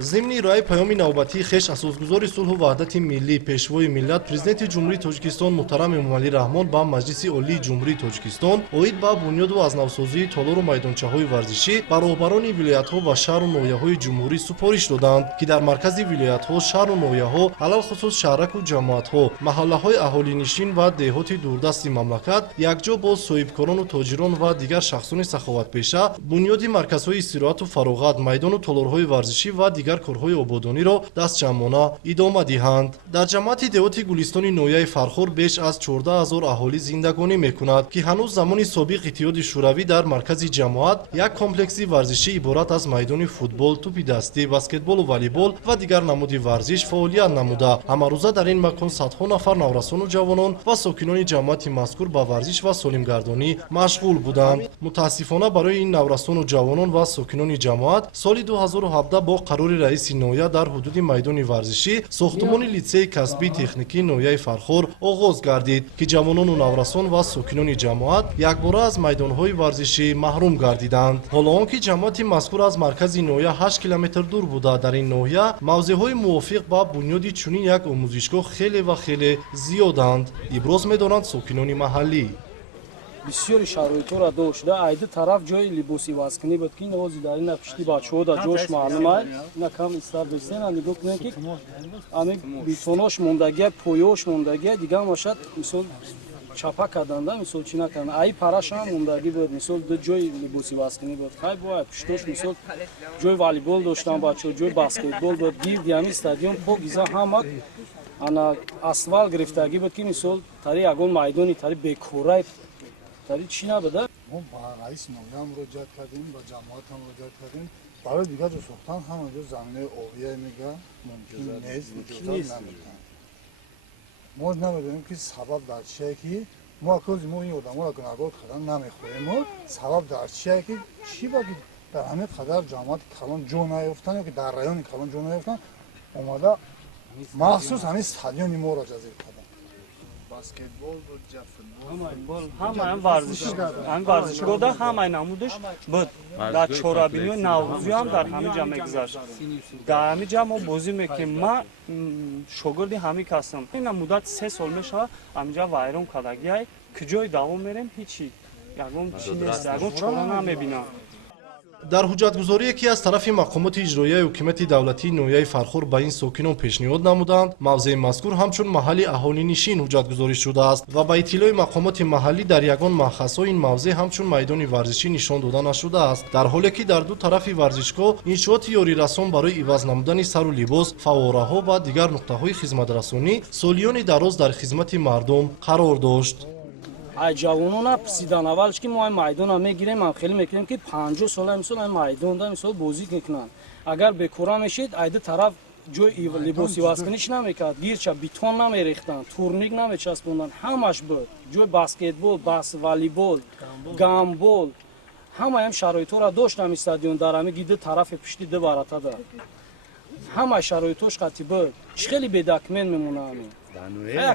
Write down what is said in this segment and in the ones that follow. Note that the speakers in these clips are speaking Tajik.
ضمن ارائه پیام نوبتی خش اساسگزار صلح و وحدت ملی پیشوای ملت پرزیدنت جمهوری تاجیکستان محترم امامعلی رحمان با مجلس عالی جمهوری تاجیکستان اوید با بنیاد و از نوسازی تالار و میدانچه‌های ورزشی بر راهبران ولایت‌ها و شهر و ناحیه‌های جمهوری سپارش دادند که در مرکز ولایت‌ها شهر و ناحیه‌ها علل خصوص شهرک و جماعت‌ها محله‌های اهالینشین و دهات دوردست مملکت یکجا با صاحبکاران و تاجران و دیگر شخصان سخاوتپیشه بنیاد مرکزهای استراحت و فراغت میدان و تالارهای ورزشی و دیگر کارهای آبادانی را دستجمعانه ادامه دهند. در جماعت دهات گلستان نویای فرخور بیش از 14000 اهالی زندگانی میکند که هنوز زمان سابق اتحاد شوروی در مرکز جماعت یک کمپلکس ورزشی عبارت از میدان فوتبال، توپ دستی، بسکتبال و والیبال و دیگر نمود ورزش فعالیت نموده. امروزه در این مکان صدها نفر نورسان و جوانان و ساکنان جماعت مذکور با ورزش و سالمگردانی مشغول بودند. متاسفانه برای این نورسان و جوانان و ساکنان جماعت سال 2017 با قرار رئیس نویه در حدود میدان ورزشی ساختمان لیسه کسبی تکنیکی نویه فرخور آغاز گردید که جوانان و نورسان و ساکنان جماعت یکباره از میدانهای ورزشی محروم گردیدند. حالا آنکه جماعت مذکور از مرکز نویه 8 کیلومتر دور بوده، در این ناحیه موضعهای موافق با بنیاد چنین یک آموزشگاه خیلی زیادند. ابراز می‌دارند ساکنان محلی. بسیاری شرایط‌ها داشته ایده طرف جای لباسی واسکنی بود که نوازی در این پشتی بچه‌ها در جوش معلومه نه کم استار داشتن نگاه کنن که همین بیتوناش موندگی پویاش موندگی دیگه باشد مثلا چاپا کردن مثلا چی نکنن ای پاراش هم موندگی بود مثلا دو جای لباسی واسکنی بود خیلی بود پشتش مثلا جای والیبال داشتن بچه‌ها جای بسکتبال بود گیر یعنی استادیوم پوگیزا هم انا اسفال گرفتگی بود که مثلا تری اگون میدانی تری بکورای تری چی نبوده؟ ما با رئیس نویه هم مراجعت کردیم، با جماعت هم مراجعت کردیم. برای دیگر جو ساختن همونجا زمینه آبیه میگه ممکن نیست وجود نمیکنه. ما نمیدونیم که سبب در چیه که ما کلی ما این آدم را گناهگار کردن نمیخوریم. ما سبب در چیه که چی باید در همه قدر جماعت کلان جو نیفتن یا که در رایان کلان جو نیفتن اومده مخصوص همین استادیوم ما را جزیر کردن. بسکتبال بود، همه ورزشی بود همه نمودش بود در چورابینی و نوروزی هم در همه جا میگذشت در همه جا ما بازی میکنیم ما شاگرد همه کسیم این مدت 3 سال میشه همینجا وایرون کردگی کجای دوام میریم هیچی یکم چی نیست یکم چورا نمیبینم. در حجتگزاری یکی از طرف مقامات اجرایی حکومت دولتی نویه فرخور به این ساکنان پیشنهاد نمودند موضع مذکور همچون محل اهالی نشین حجتگزاری شده است و به اطلاع مقامات محلی در یگان مخصص این موضع همچون میدان ورزشی نشان داده نشده است، در حالی که در دو طرف ورزشگاه انشاءات یاری رسان برای عوض نمودن سر و لباس فواره‌ها و دیگر نقطه‌های خدمت رسانی سالیان دراز در خدمت مردم قرار داشت. ای جوانان پسیدن اولش که ما این میدان هم میگیریم هم خیلی میکنیم که 50 ساله مثلا این میدان دا مثلا بازی میکنن اگر بکورا میشید ایده طرف جای لباسی واسکنیش نمیکرد گیرچه بیتون نمیریختن تورنیک نمیچسبوندن همش بود جای بسکتبال بس والیبال گامبال همه هم شرایطو را داشتم استادیوم در همه گیده طرف پشتی دو براته دار همه شرایطوش قطعی بود خیلی بدکمن میمونه همین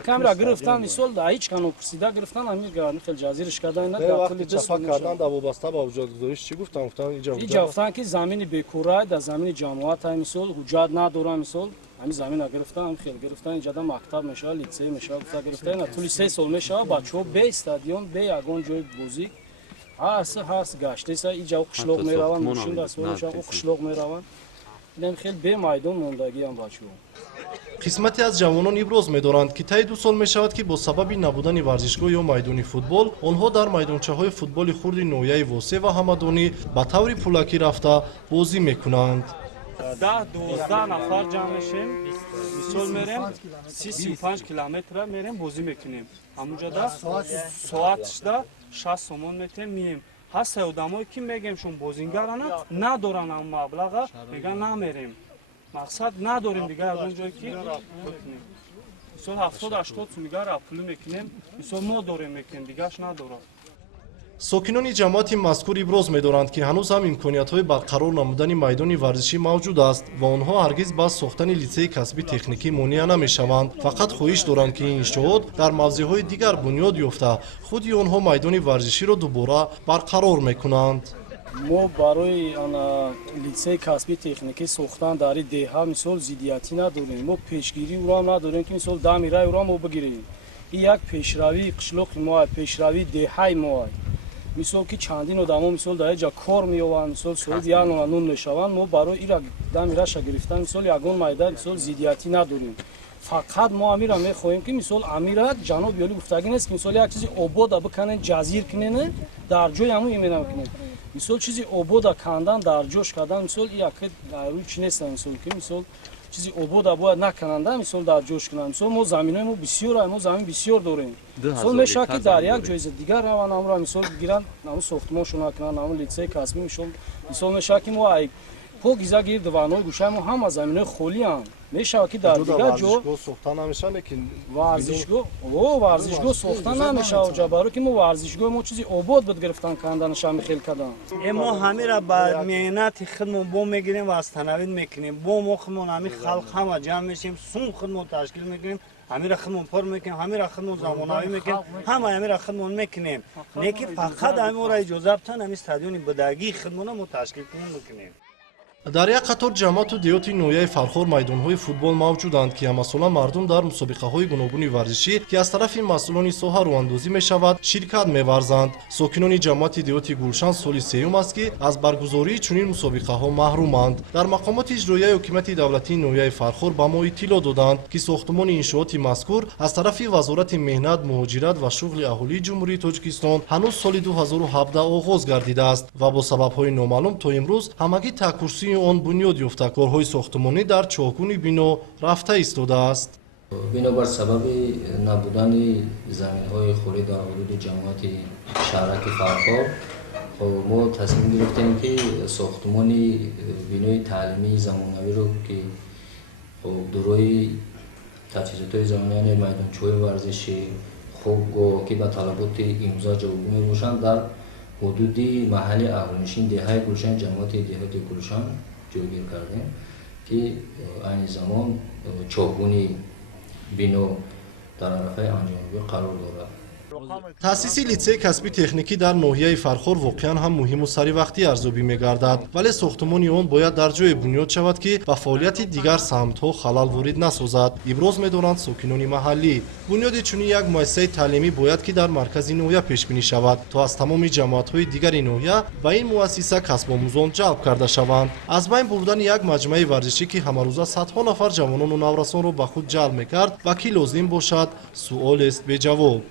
کامرا گرفتن مثال دا هیچ کنو پرسیده گرفتن همین خیلی جزیرش کردن نه وقتی چپا کردن در وابسته با حجتگزاریش چی گفتن اینجا گفتن که زمین بکورای در زمین جماعت های مثال حجت ندارن مثال همین زمین گرفتن هم خیلی گرفتن اینجا دا مکتب میشه لیسه میشه گفت گرفتن طول 3 سال میشه بچه‌ها به استادیوم به یگان جای بازی هست گشته سه اینجا قشلاق میرون ماشین دستورش قشلاق میرون این خیلی به میدان موندگی هم بچه‌ها. قسمتی از جوانان ابراز می‌دارند که طی 2 سال می‌شود که با سبب نبودن ورزشگاه یا میدان فوتبال آنها در میدانچه‌های فوتبال خرد نویای واسه و همدانی به طور پولکی رفته بازی می‌کنند. 10-12 نفر جمع میشیم مثال میریم 35 کیلومتر میریم بازی میکنیم همونجا دا ساعتش دا 60 سومون میتیم هست آدمایی که میگیم شون بازیگرانه ندارن اون مبلغ میگن نمیریم مقصد نداریم دیگه از اون جایی که بکنیم مثلا 70-80 میگه را پول میکنیم مثلا ما داریم میکنیم دیگهش نداره. ساکنان جماعت مذکور ابراز می‌دارند که هنوز هم امکانیت‌های برقرار نمودن میدان ورزشی موجود است و آنها هرگز با ساختن لیسه کسبی تکنیکی مانع نمی‌شوند، فقط خواهش دارند که این انشاءات در موضع‌های دیگر بنیاد یافته خود آنها میدان ورزشی را دوباره برقرار می‌کنند. мо барои литсеи касби техникӣ сохтан дари деҳа мисол зиддиятӣ надорем. Мо пешгирии уро ҳам надорем ки мисол дамираи уро мо бигирем. И як пешравии қишлоқи мо аст, пешравии деҳаи мо аст. Мисол ки чандин одамо мисол дар ҷа кор меёванд, мисол соҳиби як нона нун мешаванд. Мо барои ира дамираша гирифтан мисол ягон майда мисол зиддиятӣ надорем. Фақат мо амира мехоҳем ки мисол амира ҷаноб ёлӣ гуфтагӣ нест ки мисол як чизи обода биканен ҷазир кинен дар ҷои ҳамун имена кинен. Мисол чизи обода кандан дар ҷош кардан мисол як рӯи чи нест мисол ки мисол чизи обода бояд накананда мисол дар ҷош кунанд. Мисол мо заминои мо бисёр мо замин бисёр дорем. Мисол мешавад ки дар як ҷои дигар раванд амро мисол гиранд наму сохтмоншона кинанд наму литсеи касбӣ мисол мешавад ки мо ай погиза гирд ванои гӯшаи мо ҳама заминои холианд. Мешавад ки дар дигар ҷо варзишгоҳ сохта намешавад ҷабаро ки мо варзишгоҳи мо чизи обод буд гирифтан канданашам михел кадан. мо ҳамира ба меҳнати худмон бо мегирем ва астанавид мекунем. Бо мо худмон ҳами халқ ҳама ҷамъ мешем, сум худмон ташкил мекунем, ҳамира худмон пур мекунем, ҳамира худмон замонавӣ мекунем, ҳама ҳамира худмон мекунем. Неки фақат ҳамора иҷоза битан ҳами стадиони будагии худмона мо ташкил кунем мекунем. дар як қатор ҷамъату деҳоти ноҳияи Фархор майдонҳои футбол мавҷуданд ки ҳамасола мардум дар мусобиқаҳои гуногуни варзишӣ ки аз тарафи масъулони соҳа роҳандозӣ мешавад ширкат меварзанд. Сокинони ҷамъати деҳоти Гулшан соли сеюм аст ки аз баргузории чунин мусобиқаҳо маҳруманд. дар мақомоти иҷроияи ҳукумати давлатии ноҳияи Фархор ба мо иттилоъ доданд ки сохтмони иншооти мазкур аз тарафи Вазорати меҳнат, муҳоҷират ва шуғли аҳолии Ҷумҳурии Тоҷикистон ҳанӯз соли 2017 оғоз гардидааст ва бо сабабҳои номаълум то имрӯз ҳамагӣ такурсии он бунёд ёфта корҳои сохтмонӣ дар чокуни бино рафта истодааст. бинобар сабаби набудани заминҳои холӣ дар ҳудуди ҷамъияти шаҳраки Фархор мо тасмим гирифтем ки сохтмони бинои таълимии замонавиро ки дурои таҷҳизотҳои замонавӣ яъне майдончаҳои варзишӣ, хобгоҳ ки ба талаботи имрӯза ҷавобгӯ мебошанд дар ҳудуди маҳалли аҳлинишин деҳаи Гулшан, ҷамъияти деҳоти Гулшан ҷойгир кардем ки айни замон чокуни бино дар арафаи анҷомгӯӣ қарор дорад. таъсиси литсеи касби техникӣ дар ноҳияи Фархор воқеан ҳам муҳиму саривақтӣ арзёбӣ мегардад, вале сохтмони он бояд дар ҷое бунёд шавад ки ба фаъолияти дигар самтҳо халал ворид насозад, иброз медоранд сокинони маҳаллӣ. бунёди чунин як муассисаи таълимӣ бояд ки дар маркази ноҳия пешбинӣ шавад, то аз тамоми ҷамъиятҳои дигари ноҳия ба ин муассиса касбомӯзон ҷалб карда шаванд. аз байн бурдани як маҷмӯаи варзишӣ ки ҳамарӯза садҳо нафар ҷавонону наврасонро ба худ ҷалб мекард, ба кӣ лозим бошад, суолест беҷавоб.